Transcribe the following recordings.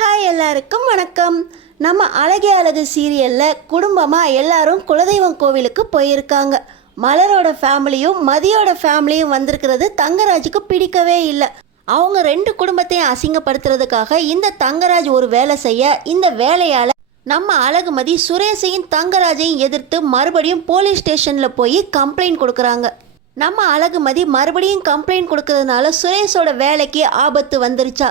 Hi எல்லாருக்கும் வணக்கம். நம்ம அழகே அழகு சீரியலில் குடும்பமாக எல்லாரும் குலதெய்வம் கோவிலுக்கு போயிருக்காங்க. மலரோட ஃபேமிலியும் மதியோட ஃபேமிலியும் வந்திருக்கிறது தங்கராஜுக்கு பிடிக்கவே இல்லை. அவங்க ரெண்டு குடும்பத்தையும் அசிங்கப்படுத்துறதுக்காக இந்த தங்கராஜ் ஒரு வேலை செய்ய, இந்த வேலையால் நம்ம அழகுமதி சுரேஷையும் தங்கராஜையும் எதிர்த்து மறுபடியும் போலீஸ் ஸ்டேஷனில் போய் கம்ப்ளைண்ட் கொடுக்குறாங்க. நம்ம அழகுமதி மறுபடியும் கம்ப்ளைண்ட் கொடுக்கறதுனால சுரேஷோட வேலைக்கு ஆபத்து வந்துருச்சா?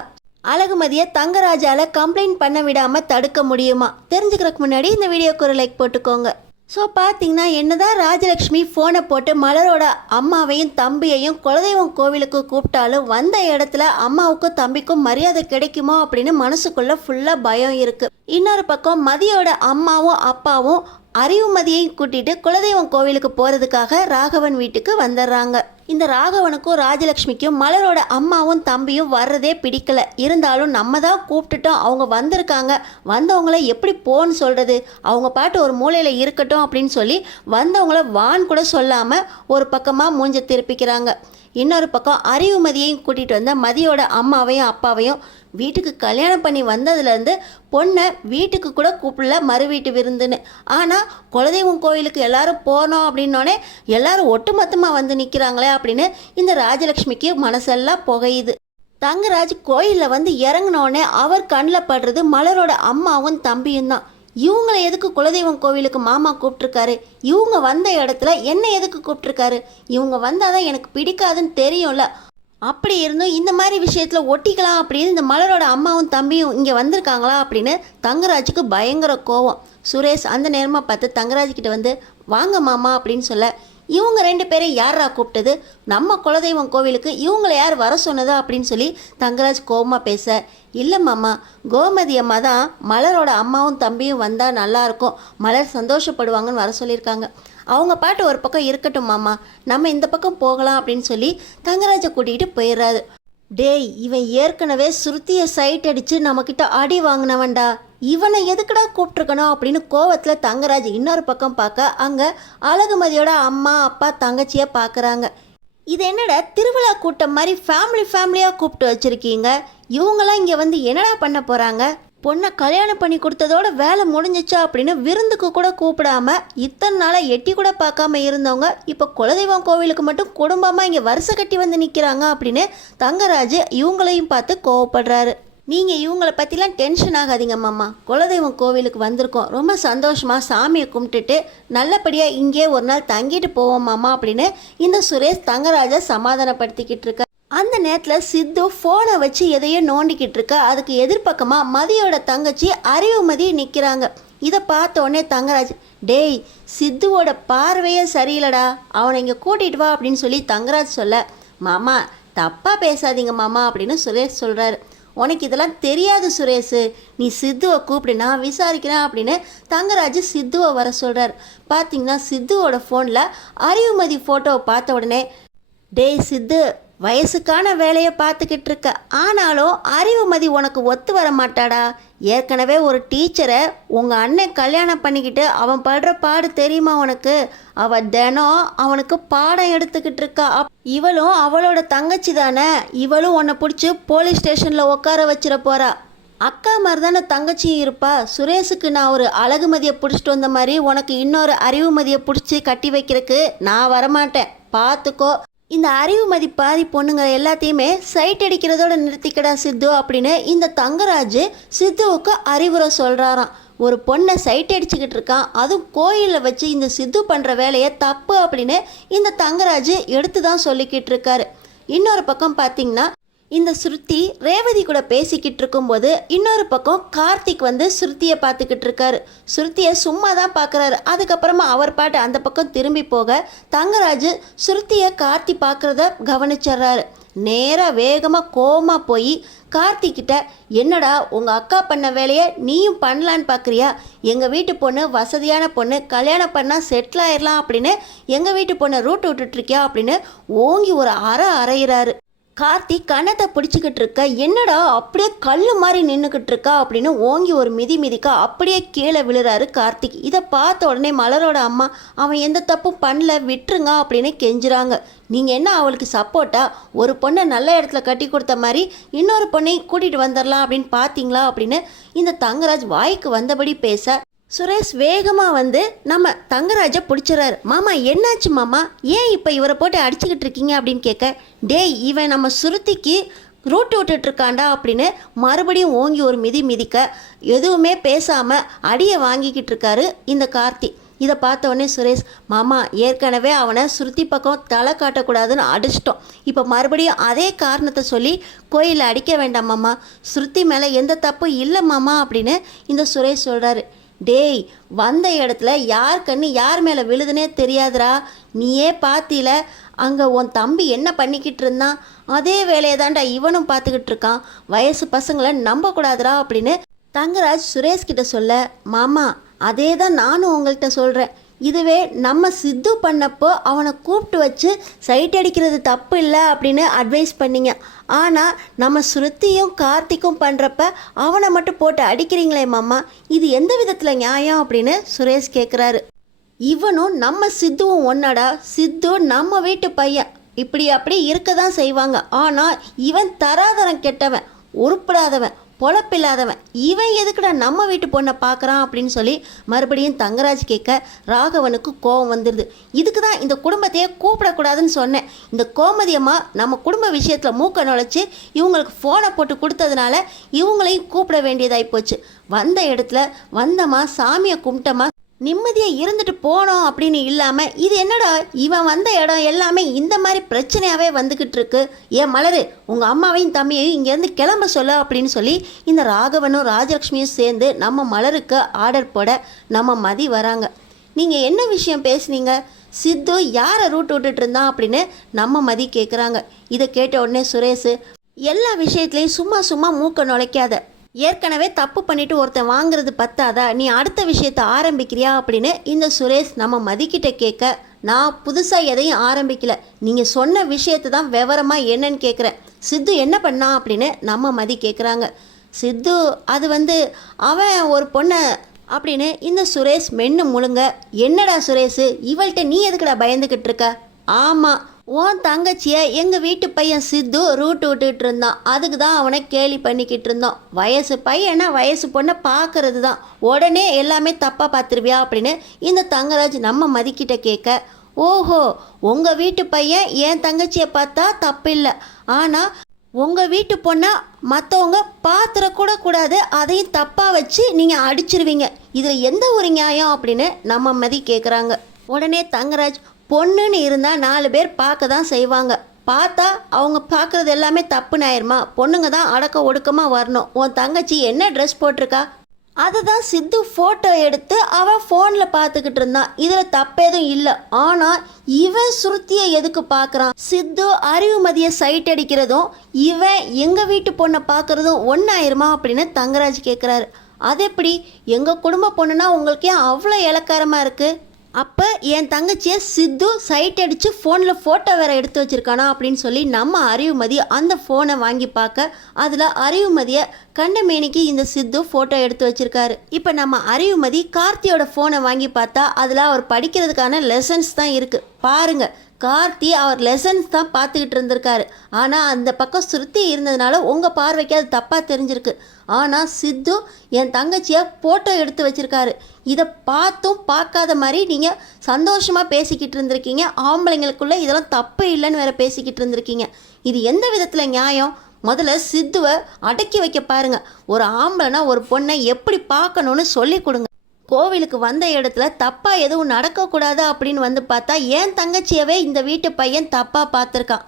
அழகுமதியை தங்கராஜால கம்ப்ளைண்ட் பண்ண விடாமல் தடுக்க முடியுமா? தெரிஞ்சுக்கிறதுக்கு முன்னாடி இந்த வீடியோக்கு ஒரு லைக் போட்டுக்கோங்க. ஸோ பார்த்தீங்கன்னா என்னதான் ராஜலக்ஷ்மி ஃபோனை போட்டு மலரோட அம்மாவையும் தம்பியையும் குலதெய்வம் கோவிலுக்கு கூப்பிட்டாலும் வந்த இடத்துல அம்மாவுக்கும் தம்பிக்கும் மரியாதை கிடைக்குமோ அப்படின்னு மனசுக்குள்ள ஃபுல்லாக பயம் இருக்குது. இன்னொரு பக்கம் மதியோட அம்மாவும் அப்பாவும் அறிவுமதியையும் கூட்டிட்டு குலதெய்வம் கோவிலுக்கு போகிறதுக்காக ராகவன் வீட்டுக்கு வந்துடுறாங்க. இந்த ராகவனுக்கும் ராஜலக்ஷ்மிக்கும் மலரோட அம்மாவும் தம்பியும் வர்றதே பிடிக்கல. இருந்தாலும் நம்ம தான் கூப்பிட்டுட்டோம், அவங்க வந்திருக்காங்க, வந்தவங்கள எப்படி போன்னு சொல்கிறது, அவங்க பாட்டு ஒரு மூலையில் இருக்கட்டும் அப்படின்னு சொல்லி வந்தவங்கள வான் கூட சொல்லாமல் ஒரு பக்கமாக மூஞ்ச திருப்பிக்கிறாங்க. இன்னொரு பக்கம் அறிவுமதியையும் கூட்டிகிட்டு வந்த மதியோட அம்மாவையும் அப்பாவையும் வீட்டுக்கு கல்யாணம் பண்ணி வந்ததுலேருந்து பொண்ணை வீட்டுக்கு கூட கூப்பிடல, மறு வீட்டு விருந்துன்னு. ஆனால் குலதெய்வம் கோயிலுக்கு எல்லாரும் போனோம் அப்படின்னோடனே எல்லாரும் ஒட்டுமொத்தமாக வந்து நிற்கிறாங்களே அப்படின்னு இந்த ராஜலக்ஷ்மிக்கு மனசெல்லாம் புகையுது. தங்கராஜ் கோயிலில் வந்து இறங்கினோடனே அவர் கண்ணில் படுறது மலரோட அம்மாவும் தம்பியும் தான். இவங்களை எதுக்கு குலதெய்வம் கோவிலுக்கு மாமா கூப்பிட்ருக்காரு, இவங்க வந்த இடத்துல என்ன எதுக்கு கூப்பிட்ருக்காரு, இவங்க வந்தால் தான் எனக்கு பிடிக்காதுன்னு தெரியும்ல. அப்படி இருந்தும் இந்த மாதிரி விஷயத்தில் ஒட்டிக்கலாம் அப்படின்னு இந்த மலரோட அம்மாவும் தம்பியும் இங்கே வந்திருக்காங்களா அப்படின்னு தங்கராஜுக்கு பயங்கர கோவம். சுரேஷ் அந்த நேரமாக பார்த்து தங்கராஜ்கிட்ட வந்து வாங்க மாமா அப்படின்னு சொல்ல, இவங்க ரெண்டு பேரும் யாரா கூப்பிட்டது, நம்ம குலதெய்வம் கோவிலுக்கு இவங்களை யார் வர சொன்னதா அப்படின்னு சொல்லி தங்கராஜ் கோவமாக பேச, இல்லை மாமா, கோமதி அம்மா தான் மலரோட அம்மாவும் தம்பியும் வந்தால் நல்லாயிருக்கும், மலர் சந்தோஷப்படுவாங்கன்னு வர சொல்லியிருக்காங்க, அவங்க பாட்டு ஒரு பக்கம் இருக்கட்டும் மாமா, நம்ம இந்த பக்கம் போகலாம் அப்படின்னு சொல்லி தங்கராஜை கூட்டிகிட்டு போயிடுறாரு. டேய், இவன் ஏற்கனவே சுருத்தியை சைட் அடித்து நம்மக்கிட்ட அடி வாங்கினவன்டா, இவனை எதுக்குடா கூப்பிட்ருக்கணும் அப்படின்னு கோவத்தில் தங்கராஜ் இன்னொரு பக்கம் பார்க்க அங்கே அழகுமதியோட அம்மா அப்பா தங்கச்சியை பார்க்குறாங்க. இது என்னடா திருவிழா கூட்டம் மாதிரி ஃபேமிலியாக கூப்பிட்டு வச்சுருக்கீங்க, இவங்களாம் இங்கே வந்து என்னடா பண்ண போகிறாங்க, பொண்ணை கல்யாணம் பண்ணி கொடுத்ததோட வேலை முடிஞ்சிச்சா அப்படின்னு விருந்துக்கு கூட கூப்பிடாம இத்தனை நாளாக எட்டி கூட பார்க்காம இருந்தவங்க இப்போ குலதெய்வம் கோவிலுக்கு மட்டும் குடும்பமாக இங்கே வருஷ கட்டி வந்து நிற்கிறாங்க அப்படின்னு தங்கராஜ் இவங்களையும் பார்த்து கோவப்படுறாரு. நீங்கள் இவங்களை பற்றிலாம் டென்ஷன் ஆகாதீங்க மாமா, குலதெய்வம் கோவிலுக்கு வந்திருக்கோம், ரொம்ப சந்தோஷமாக சாமியை கும்பிட்டுட்டு நல்லபடியாக இங்கே ஒரு நாள் தங்கிட்டு போவோம் மாமா அப்படின்னு இந்த சுரேஷ் தங்கராஜை சமாதானப்படுத்திக்கிட்டு இருக்க. அந்த நேரத்தில் சித்து ஃபோனை வச்சு எதையோ நோண்டிக்கிட்டு இருக்க. அதுக்கு எதிர்பக்கமாக மதியோட தங்கச்சி அறிவுமதி நிற்கிறாங்க. இதை பார்த்த உடனே தங்கராஜ், டேய், சித்துவோட பார்வையே சரியில்லடா, அவனை இங்கே கூட்டிகிட்டு வா அப்படின்னு சொல்லி தங்கராஜ் சொல்ல, மாமா தப்பாக பேசாதீங்க மாமா அப்படின்னு சுரேஷ் சொல்கிறாரு. உனக்கு இதெல்லாம் தெரியாது சுரேஷ், நீ சித்துவை கூப்பிடு, நான் விசாரிக்கிறேன் அப்படின்னு தங்கராஜ் சித்துவை வர சொல்கிறார். பார்த்தீங்கன்னா சித்துவோட ஃபோனில் அறிவுமதி ஃபோட்டோவை பார்த்த உடனே, டேய் சித்து, வயசுக்கான வேலையை பார்த்துக்கிட்டு இருக்க, ஆனாலும் அறிவுமதி உனக்கு ஒத்து வர மாட்டாடா. ஏற்கனவே ஒரு டீச்சரை உங்கள் அண்ணன் கல்யாணம் பண்ணிக்கிட்டு அவன் படுற பாடு தெரியுமா உனக்கு, அவள் தினம் அவனுக்கு பாடம் எடுத்துக்கிட்டு இருக்கா. இவளும் அவளோட தங்கச்சி தானே, இவளும் உன்னை பிடிச்சி போலீஸ் ஸ்டேஷனில் உட்கார வச்சிட போகிறா. அக்கா மாதிரி தானே தங்கச்சியும் இருப்பா. சுரேஷுக்கு நான் ஒரு அழகுமதியை பிடிச்சிட்டு வந்த மாதிரி உனக்கு இன்னொரு அறிவுமதியை பிடிச்சி கட்டி வைக்கிறதுக்கு நான் வரமாட்டேன், பார்த்துக்கோ. இந்த அறிவுமதி பாதி பொண்ணுங்க எல்லாத்தையுமே சைட் அடிக்கிறதோட நிறுத்திக்கடா சித்து அப்படின்னு இந்த தங்கராஜ் சித்துவுக்கு அறிவுரை சொல்கிறாராம். ஒரு பொண்ணை சைட் அடிச்சுக்கிட்டு இருக்கான், அதுவும் கோயிலில் வச்சு இந்த சித்து பண்ணுற வேலையை தப்பு அப்படின்னு இந்த தங்கராஜ் எடுத்து தான் சொல்லிக்கிட்டு இருக்காரு. இன்னொரு பக்கம் பார்த்தீங்கன்னா இந்த ஸ்ருதி ரேவதி கூட பேசிக்கிட்டு இருக்கும்போது இன்னொரு பக்கம் கார்த்திக் வந்து ஸ்ருதியை பார்த்துக்கிட்டு இருக்காரு. ஸ்ருதியை சும்மா தான் பார்க்குறாரு. அதுக்கப்புறமா அவர் பாட்டு அந்த பக்கம் திரும்பி போக தங்கராஜ் ஸ்ருதியை கார்த்தி பார்க்குறத கவனிச்சிட்றாரு. நேராக வேகமாக கோவமாக போய் கார்த்திக்கிட்ட, என்னடா உங்கள் அக்கா பண்ண வேலையை நீயும் பண்ணலான்னு பார்க்குறியா, எங்கள் வீட்டு பொண்ணு வசதியான பொண்ணு, கல்யாணம் பண்ணால் செட்டில் ஆயிடலாம் அப்படின்னு எங்கள் வீட்டு பொண்ணை ரூட் விட்டுட்ருக்கியா அப்படின்னு ஓங்கி ஒரு அறையிறாரு. கார்த்திக் கன்னத்தை பிடிச்சிக்கிட்டு இருக்க, என்னடா அப்படியே கல் மாதிரி நின்றுக்கிட்டு இருக்கா அப்படின்னு ஓங்கி ஒரு மிதி மிதிக்கா அப்படியே கீழே விழுறாரு கார்த்திக். இதை பார்த்த உடனே மலரோட அம்மா அவன் எந்த தப்பும் பண்ணல விட்டுருங்க அப்படின்னு கெஞ்சுறாங்க. நீங்கள் என்ன அவளுக்கு சப்போர்ட்டா? ஒரு பொண்ணை நல்ல இடத்துல கட்டி கொடுத்த மாதிரி இன்னொரு பொண்ணையும் கூட்டிகிட்டு வந்துடலாம் அப்படின்னு பார்த்தீங்களா அப்படின்னு இந்த தங்கராஜ் வாய்க்கு வந்தபடி பேச சுரேஷ் வேகமாக வந்து நம்ம தங்கராஜை பிடிச்சிடறாரு. மாமா என்னாச்சு மாமா, ஏன் இப்போ இவரை போட்டு அடிச்சுக்கிட்டு இருக்கீங்க அப்படின்னு கேட்க, டேய் இவன் நம்ம சுருதிக்கு ரூட்டு விட்டுட்ருக்காண்டா அப்படின்னு மறுபடியும் ஓங்கி ஒரு மிதி மிதிக்க எதுவுமே பேசாமல் அடியை வாங்கிக்கிட்டு இருக்காரு இந்த கார்த்தி. இதை பார்த்த உடனே சுரேஷ், மாமா ஏற்கனவே அவனை சுருத்தி பக்கம் தலை காட்டக்கூடாதுன்னு அடிச்சிட்டோம், இப்போ மறுபடியும் அதே காரணத்தை சொல்லி கோயிலில் அடிக்க வேண்டாம் மாமா, சுருத்தி மேலே எந்த தப்பும் இல்லை மாமா அப்படின்னு இந்த சுரேஷ் சொல்கிறாரு. டேய் வந்த இடத்துல யார் கண்ணு யார் மேலே விழுதுனே தெரியாதுடா, நீயே பார்த்தில அங்கே உன் தம்பி என்ன பண்ணிக்கிட்டு இருந்தான், அதே வேலையை தான்டா இவனும் பார்த்துக்கிட்டு இருக்கான், வயசு பசங்களை நம்பக்கூடாதுடா அப்படின்னு தங்கராஜ் சுரேஷ்கிட்ட சொல்ல, மாமா அதே தான் நானும் உங்கள்கிட்ட சொல்கிறேன், இதுவே நம்ம சித்து பண்ணப்போ அவனை கூப்பிட்டு வச்சு சைட் அடிக்கிறது தப்பு இல்லை அப்படின்னு அட்வைஸ் பண்ணிங்க, ஆனால் நம்ம ஸ்ருதியும் கார்த்திக்கும் பண்ணுறப்ப அவனை மட்டும் போட்டு அடிக்கிறீங்களே மாமா, இது எந்த விதத்தில் நியாயம் அப்படின்னு சுரேஷ் கேட்குறாரு. இவனும் நம்ம சித்துவும் ஒன்னடா, சித்து நம்ம வீட்டு பையன், இப்படி அப்படி இருக்க தான் செய்வாங்க, ஆனால் இவன் தராதரன் கெட்டவன், உருப்படாதவன், பொழப்பில்லாதவன், இவன் எதுக்குடா நம்ம வீட்டு பொண்ணை பார்க்குறான் அப்படின்னு சொல்லி மறுபடியும் தங்கராஜ் கேட்க ராகவனுக்கு கோபம் வந்துடுது. இதுக்கு தான் இந்த குடும்பத்தையே கூப்பிடக்கூடாதுன்னு சொன்னேன், இந்த கோமதியம்மா நம்ம குடும்ப விஷயத்தில் மூக்க நுழைச்சி இவங்களுக்கு ஃபோனை போட்டு கொடுத்ததுனால இவங்களையும் கூப்பிட வேண்டியதாகி போச்சு. வந்த இடத்துல வந்தம்மா சாமியை கும்பிட்டம்மா நிம்மதியாக இருந்துட்டு போனோம் அப்படின்னு இல்லாமல் இது என்னடா இவன் வந்த இடம் எல்லாமே இந்த மாதிரி பிரச்சனையாகவே வந்துக்கிட்டு இருக்கு. ஏன் மலரு உங்கள் அம்மாவையும் தம்பியையும் இங்கேருந்து கிளம்ப சொல்ல அப்படின்னு சொல்லி இந்த ராகவனும் ராஜலக்ஷ்மியும் சேர்ந்து நம்ம மலருக்கு ஆர்டர் போட நம்ம மதி வராங்க. நீங்கள் என்ன விஷயம் பேசுனீங்க, சித்து யாரை ரூட் விட்டுட்டு இருந்தான் அப்படின்னு நம்ம மதி கேட்குறாங்க. இதை கேட்ட உடனே சுரேஷ், எல்லா விஷயத்துலையும் சும்மா சும்மா மூக்க நுழைக்காத, ஏற்கனவே தப்பு பண்ணிட்டு ஒருத்தன் வாங்குறது பத்தாதா, நீ அடுத்த விஷயத்தை ஆரம்பிக்கிறியா அப்படின்னு இந்த சுரேஷ் நம்ம மதிக்கிட்ட கேட்க, நான் புதுசாக எதையும் ஆரம்பிக்கல, நீங்கள் சொன்ன விஷயத்தை தான் விவரமாக என்னன்னு கேட்குறேன், சித்து என்ன பண்ணான் அப்படின்னு நம்ம மதி கேட்குறாங்க. சித்து அது அவன் ஒரு பொண்ணை அப்படின்னு இந்த சுரேஷ் மென்னு முழுங்க, என்னடா சுரேஷ் இவள்கிட்ட நீ எதுக்குடா பயந்துக்கிட்டு இருக்க, ஆமாம் உன் தங்கச்சியை எங்கள் வீட்டு பையன் சித்து ரூட்டு விட்டுட்டு இருந்தான், அதுக்கு தான் அவனை கேலி பண்ணிக்கிட்டு இருந்தோம், வயசு பையனா வயசு பொண்ணை பார்க்கறது தான், உடனே எல்லாமே தப்பாக பார்த்துருவியா அப்படின்னு இந்த தங்கராஜ் நம்ம மதிக்கிட்ட கேட்க, ஓஹோ உங்கள் வீட்டு பையன் என் தங்கச்சியை பார்த்தா தப்பு இல்லை, ஆனால் உங்கள் வீட்டு பொண்ணை மற்றவங்க பார்த்துடக்கூட கூடாது, அதையும் தப்பாக வச்சு நீங்கள் அடிச்சிருவீங்க, இதில் எந்த ஒரு நியாயம் அப்படின்னு நம்ம மதி கேட்குறாங்க. உடனே தங்கராஜ், பொண்ணுன்னு இருந்தால் 4 பேர் பார்க்க தான் செய்வாங்க, பார்த்தா அவங்க பார்க்குறது எல்லாமே தப்புன்னு ஆயிருமா, பொண்ணுங்க தான் அடக்க ஒடுக்கமாக வரணும், உன் தங்கச்சி என்ன ட்ரெஸ் போட்டிருக்கா அதுதான் சித்து ஃபோட்டோ எடுத்து அவன் ஃபோனில் பார்த்துக்கிட்டு இருந்தான், இதில் தப்பேதும் இல்லை, ஆனால் இவன் சுருத்தியை எதுக்கு பார்க்குறான், சித்து அறிவுமதியை சைட் அடிக்கிறதும் இவன் எங்கள் வீட்டு பொண்ணை பார்க்குறதும் ஒன்றாயிருமா அப்படின்னு தங்கராஜ் கேட்குறாரு. அது எப்படி, எங்கள் குடும்ப பொண்ணுன்னா உங்களுக்கு ஏன் அவ்வளோ இலக்காரமாக இருக்குது, அப்போ என் தங்கச்சியை சித்து சைட் அடித்து ஃபோனில் ஃபோட்டோ வேறு எடுத்து வச்சுருக்கானா அப்படின்னு சொல்லி நம்ம அறிவுமதி அந்த ஃபோனை வாங்கி பார்க்க அதில் அறிவுமதியை கண்டமேனிக்கு இந்த சித்து ஃபோட்டோ எடுத்து வச்சுருக்காரு. இப்போ நம்ம அறிவுமதி கார்த்தியோட ஃபோனை வாங்கி பார்த்தா அதில் அவர் படிக்கிறதுக்கான லெசன்ஸ் தான் இருக்குது. பாருங்கள், கார்த்தி அவர் லெசன்ஸ் தான் பார்த்துக்கிட்டு இருந்திருக்காரு, ஆனால் அந்த பக்கம் சுருத்தி இருந்ததுனால உங்கள் பார்வைக்கு அது தப்பாக தெரிஞ்சிருக்கு, ஆனால் சித்து என் தங்கச்சியை ஃபோட்டோ எடுத்து வச்சுருக்காரு, இதை பார்த்தும் பார்க்காத மாதிரி நீங்கள் சந்தோஷமாக பேசிக்கிட்டு இருந்திருக்கீங்க, ஆம்பளைங்களுக்குள்ளே இதெல்லாம் தப்பு இல்லைன்னு வேறு பேசிக்கிட்டு இருந்திருக்கீங்க, இது எந்த விதத்தில் நியாயம், முதல்ல சித்துவை அடக்கி வைக்க பாருங்கள், ஒரு ஆம்பளைனா ஒரு பொண்ணை எப்படி பார்க்கணுன்னு சொல்லி கொடுங்க, கோவிலுக்கு வந்த இடத்துல தப்பாக எதுவும் நடக்கக்கூடாது அப்படின்னு பார்த்தா என் தங்கச்சியவே இந்த வீட்டு பையன் தப்பாக பார்த்துருக்கான்.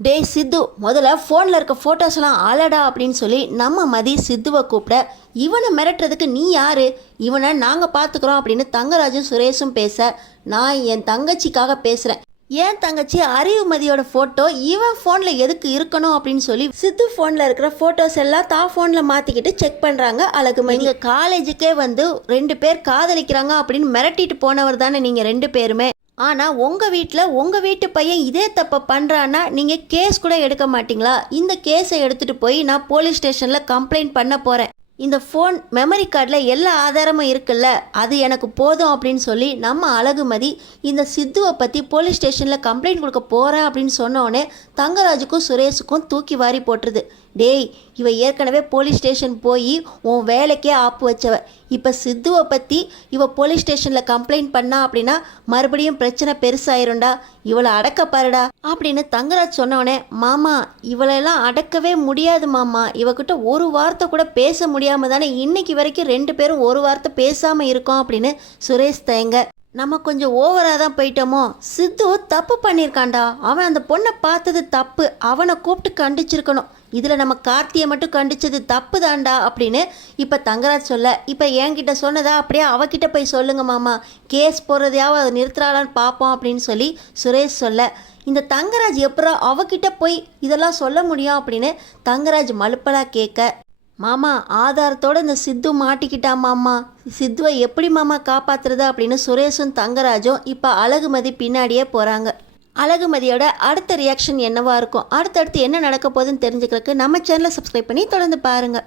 டேய் சித்து, முதல்ல ஃபோனில் இருக்க ஃபோட்டோஸ்லாம் ஆளடா அப்படின்னு சொல்லி நம்ம மதி சித்துவை கூப்பிட, இவனை மிரட்டுறதுக்கு நீ யார், இவனை நாங்கள் பார்த்துக்குறோம் அப்படின்னு தங்கராஜும் சுரேஷும் பேச, நான் என் தங்கச்சிக்காக பேசுகிறேன், என் தங்கச்சி அறிவுமதியோட ஃபோட்டோ இவன் ஃபோனில் எதுக்கு இருக்கணும் அப்படின்னு சொல்லி சித்து ஃபோனில் இருக்கிற ஃபோட்டோஸ் எல்லாம் தான் ஃபோனில் மாற்றிக்கிட்டு செக் பண்ணுறாங்க அழகுமதி. இங்கே காலேஜுக்கே 2 பேர் காதலிக்கிறாங்க அப்படின்னு மிரட்டிட்டு போனவர் தானே நீங்கள் 2 பேருமே, ஆனால் உங்கள் வீட்டில் உங்கள் வீட்டு பையன் இதே தப்பை பண்ணுறான்னா நீங்கள் கேஸ் கூட எடுக்க மாட்டிங்களா? இந்த கேஸை எடுத்துகிட்டு போய் நான் போலீஸ் ஸ்டேஷனில் கம்ப்ளைண்ட் பண்ண போகிறேன். இந்த ஃபோன் மெமரி கார்டில் எல்லா ஆதாரமும் இருக்குல்ல, அது எனக்கு போதும் அப்படின்னு சொல்லி நம்ம அழகுமதி இந்த சித்துவை பற்றி போலீஸ் ஸ்டேஷனில் கம்ப்ளைண்ட் கொடுக்க போகிறேன் அப்படின்னு சொன்னோடனே தங்கராஜுக்கும் சுரேஷுக்கும் தூக்கி வாரி போட்டுருது. டேய், இவ ஏற்கனவே போலீஸ் ஸ்டேஷன் போய் உன் வேலைக்கே ஆப்பு வச்சவ. இப்போ சித்துவை பற்றி இவ போலீஸ் ஸ்டேஷனில் கம்ப்ளைண்ட் பண்ணா அப்படின்னா மறுபடியும் பிரச்சனை பெருசாயிரும்டா, இவளை அடக்க பாருடா அப்படின்னு தங்கராஜ் சொன்னோடனே, மாமா இவளெல்லாம் அடக்கவே முடியாது மாமா, இவகிட்ட ஒரு வார்த்தை கூட பேச முடியாமல் தானே இன்னைக்கு வரைக்கும் 2 பேரும் ஒரு வார்த்தை பேசாமல் இருக்கோம் அப்படின்னு சுரேஷ் தயங்க. நம்ம கொஞ்சம் ஓவராக தான் போயிட்டோமோ, சித்து தப்பு பண்ணியிருக்காண்டா, அவன் அந்த பொண்ணை பார்த்தது தப்பு, அவனை கூப்பிட்டு கண்டிச்சிருக்கணும், இதில் நம்ம கார்த்தியை மட்டும் கண்டிச்சது தப்பு தாண்டா அப்படின்னு இப்போ தங்கராஜ் சொல்ல, இப்போ என்கிட்ட சொன்னதா அப்படியே அவகிட்ட போய் சொல்லுங்க மாமா, கேஸ் போடுறதையாவது அதை நிறுத்துறாளான்னு பார்ப்போம் அப்படின்னு சொல்லி சுரேஷ் சொல்ல, இந்த தங்கராஜ் எப்பரா அவகிட்ட போய் இதெல்லாம் சொல்ல முடியும் அப்படின்னு தங்கராஜ் மலுப்பலாக கேட்க, மாமா ஆதாரத்தோடு இந்த சித்து மாட்டிக்கிட்டா மாமா, சித்துவை எப்படி மாமா காப்பாற்றுறது அப்படின்னு சுரேஷும் தங்கராஜும் இப்போ அழகுமதி பின்னாடியே போகிறாங்க. அழகுமதியோட அடுத்த ரியாக்ஷன் என்னவா இருக்கும், அடுத்தடுத்து என்ன நடக்க போகுதுன்னு தெரிஞ்சுக்கிறதுக்கு நம்ம சேனலை சப்ஸ்கிரைப் பண்ணி தொடர்ந்து பாருங்கள்.